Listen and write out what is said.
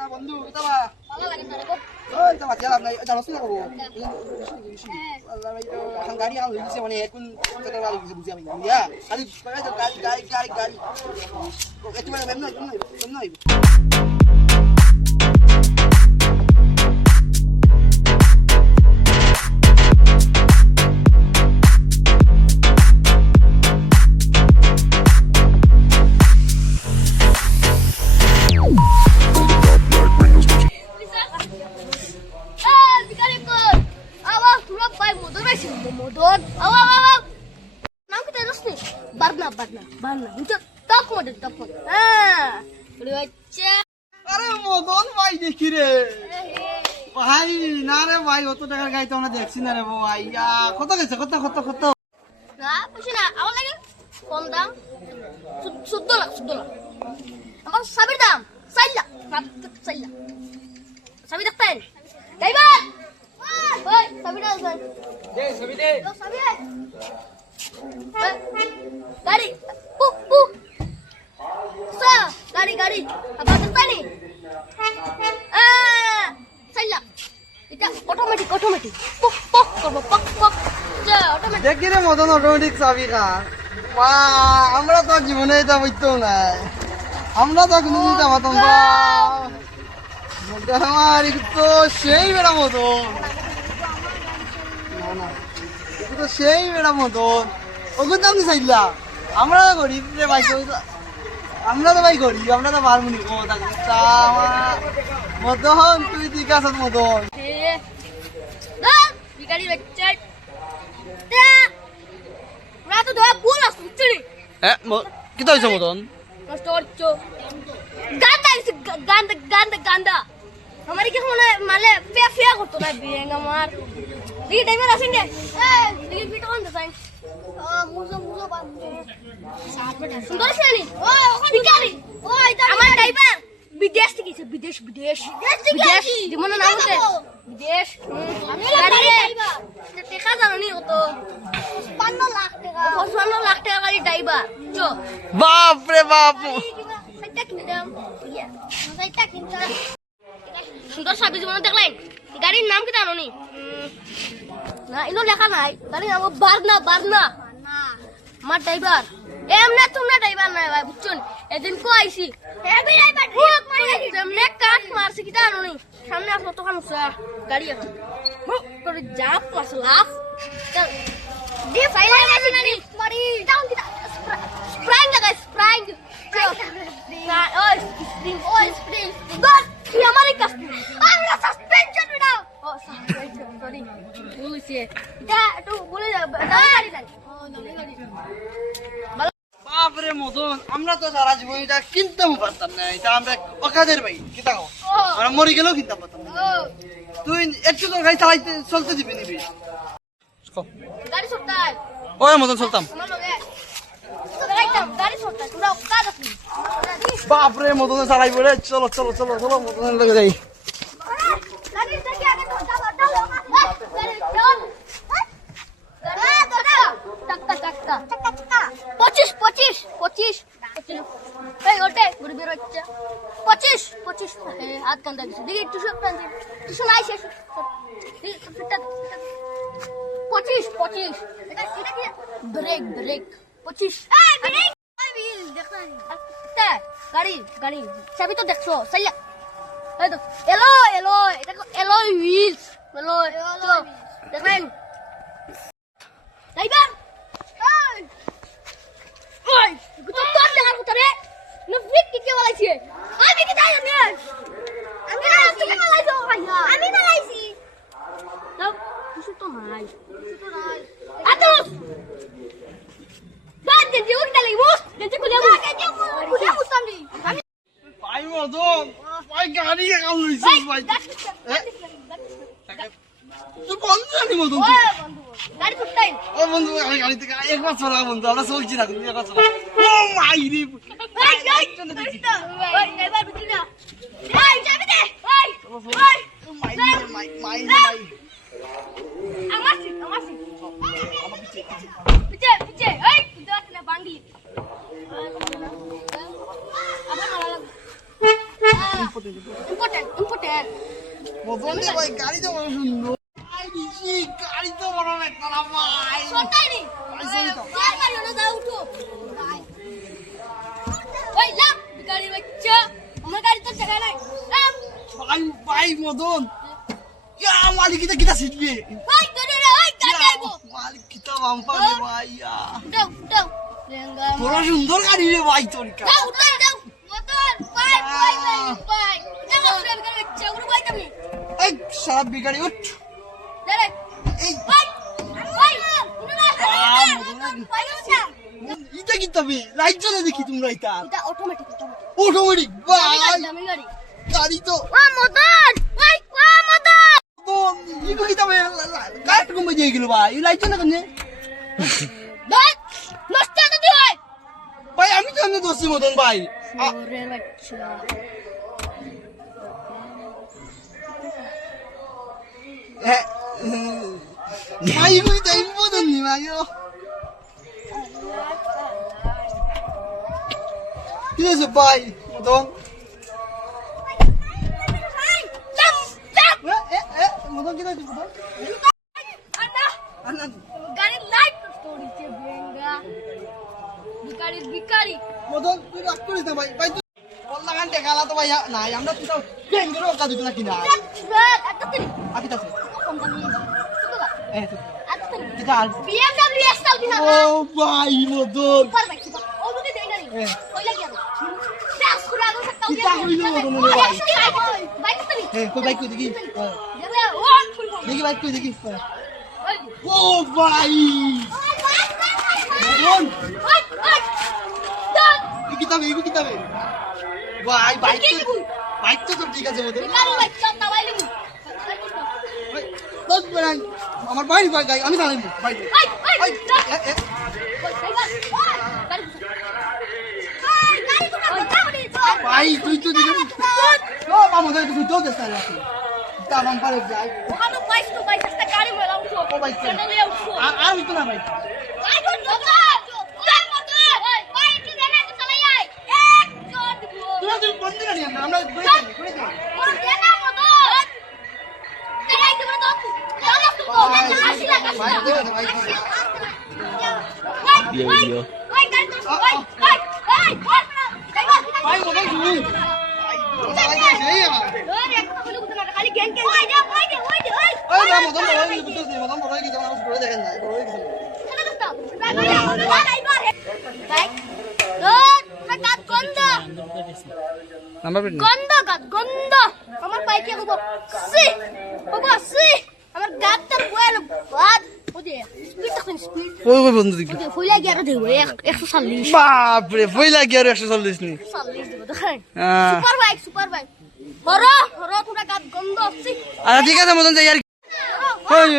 তা বন্ধু তা বা ওই তা বাচ্চা লাভ নাই জানোস না বাবু আল্লাহ ভাই তো এখন গাড়ি আন হইছে মানে এখন কত টাকা লাগছে বুঝি আমি ইয়া খালি গাড়ি একটু মানে বেম নাই আরে মদন ভাই দেখি রে ভাই না রে ভাই অত টাকার গাড়ি তো আমরা দেখছি না রে ভাই কত গেছে কত না বেশি না আমার লাগে কম দাম 14 লাখ আমার সাবির দাম 4 লাখ সাবি দেখতেন ড্রাইভার ওই সাবি দাও সাবি দে গাড়ি পু গাড়ি আবার দেখতানি চাইলা এটা অটোমেটিক পক করবো পক অটোমেটিক দেখি রে মদন অটোমেটিক চাবি খান আমরা তো জীবনে এটা বুঝতেও নাই আমরা তো কোনো চিন্তা পাতাম আমার তো সেই বেড়া মদন না তো সেই বেড়া মদন ওগুলো দাম চাইলা আমরা তো গরিব রে ভাই আমরা তো ভাই গরিব আমরা তো পারবো নি মদন তুই ঠিক আছ মদন বিকারি বাচ্চা রাত তো ভুল আছে বুঝছিস কি তো হইছে মদন নষ্ট করছো গান্দা আমার কি মনে মানে ফিয়া করতো না বিয়ে আমার দেখি ড্রাইভার আসেন রে দেখি ফিট কোন দেন মুজো সুন্দর শ্রেণী বিকারি আমার ড্রাইভার বিদেশ থেকে গেছে বিদেশ যেমন নাম হচ্ছে বিদেশ আমি ড্রাইভার টাকা জানো নি কত 55 লাখ টাকা গাড়ি ড্রাইভার চো বাপ রে বাপ সুন্দর সাবি জীবন দেখলেন গাড়ির নাম কি জানো নি না ইনো লেখা নাই গাড়ির নাম বারনা আমার ড্রাইভার এমনে তোমরা ড্রাইভার নাই ভাই বুঝছেন এদিন কো আইছি হেভি ড্রাইভার এমনে কাট মারছি কি জানো নি সামনে আসো তো খামসা গাড়ি আছে করে জাপ পাস লাফ দি ফাইলে আছে না নি মারি ডাউন কি স্প্রাইং লাগাই স্প্রাইং স্প্রিং গড কি আমারই কাজ আমরা সাসপেনশন বিনা ও সাসপেনশন সরি বলছি এটা একটু বলে যাও গাড়ি বাপরে মদন আমরা তো সারা জীবন এটা কিনতেও পারতাম না এটা আমরা অকাদের ভাই কি তাও আমরা মরে গেলেও কিনতে পারতাম না তুই একটু তো গাড়ি চালাইতে চলতে দিবি নিবি গাড়ি সরতাই ওই মদন চলতাম গাড়ি সরতাই তোরা কাজ আছে বাপরে মদন চালাই বলে চলো মদনের লগে যাই গাড়ি থেকে আগে তো যাও টাকা 25 এই ওটে গরিবের বাচ্চা 25 হাত কান্দা গেছে দেখি টিউশন আইছে দেখি 25 এটা কি ব্রেক 25 ব্রেক গাড়ি চাবি তো দেখছো সাইয়া এই তো এলো এটা এলো হুইলস তো দেখেন ড্রাইভার ওই তো তোর দেখা উতরে নফিক কি বলাইছে আমি কি তাই জানি তুমি বলাইছো ভাইয়া আমি বলাইছি দাও কিছু তো নাই আতস বাদ দে দিও কি লাগি মুস দেতে কুলে মুসাম দি ভাই মদন ভাই গাড়ি কাল লইছিস ভাই তুই বন্ধু জানি মদন গাড়ি ছুটতাই ও বন্ধু গাড়ি থেকে এক মাস চলা বন্ধু আমরা চলছি না তুমি এক মাস চলা ও মাই রে ড্রাইভার বিক্রি না ভাই যাবি দে ভাই মাই আমার পিছে এই দত না বাঙ্গি আবার মারা ইম্পর্টেন্ট মদন রে ভাই গাড়ি তো বড় সুন্দর ভাই দিছি গাড়ি তো বড় একটা না ভাই সরতাই নি আইসনি তো কে মারিও না যাও উঠো ওই লাভ গাড়ি বাচ্চা আমার গাড়ি তো জায়গা নাই ভাই ভাই মদন ইয়া মালিক কিটা সিটবে ওই ধরে রে ওই গাড়ি আইবো মালিক কিটা বাম্পার রে ভাই ইয়া দাও লেঙ্গা বড় সুন্দর গাড়ি রে ভাই তোর কা দাও মোটর বাই যাও গাড়ি বাচ্চা উড়ো বাই তুমি এই সারা বিগাড়ি উঠ দাঁড়া এই ওই ইটা কি তবে লাইট জ্বলে দেখি তোমরা এটা এটা অটোমেটিক অটোমেটিক ভাই দামি গাড়ি গাড়ি তো ও মোটর ওই মোটর তো ইগো কি তবে কাট কমে দিয়ে গেল ভাই লাইট জ্বলে কেন ভাই নষ্ট যদি হয় ভাই আমি তো এমনি দোষী মদন ভাই ওরে বাচ্চা হ্যাঁ ভাই ইগো তো এই মদন নি ভাই কি আছে ভাই মদন মদন কি আছে মদন আন্না গাড়ির লাইট স্টোরিতে বেঙ্গা ভিকারি মদন তুই রাগ করিস না ভাই ভাই তুই বললা গান টেকালা তো ভাই নাই আমরা তো বেঙ্গের ওকা দিত না কিনা আকি তাছে কিটা আর BMW S-টাও দিনা ও ভাই মদন সুপার বাইক সুপার ওদিকে দেই গাড়ি ওই লাগি আর ফ্যাস করে আগো সব কিটা হইলো মদন রে ভাই বাইক তুমি কই বাইক কই দেখি যাবে ও দেখি বাইক কই দেখি ও ভাই মদন ইগো কিতাবে ভাই বাইক তো সব ঠিক আছে মদন তোর বেড়াই আমার বাইরে গাই আমি চালাইবো বাইরে ভাই তুই তো দিবি ও মামা তুই তো দেখ তাহলে তা বাম পারে যাই ও বাইক আর হইতো না ভাই তুই বন্ধ না আমরা করে ভাই মোবাইল শুনি ওই না মদন বড় কি বুঝছিস মদন বড় কি যেমন আমরা করে দেখেন না বড় কি নাম্বার প্লেট গন্ধ আমার বাইকে হবো আমার গাতটা বল বাদ ওদে স্পিড দেখুন স্পিড ওই বন্ধু দেখি ওদে ফুলা গিয়ে আর দেব 140 বাপ রে ফইলা গিয়া 140 নি 140 দেব দেখেন হ্যাঁ সুপার বাইক হর তোরা গাত গন্ধ আসছে আচ্ছা ঠিক আছে মদন যাই আর ওই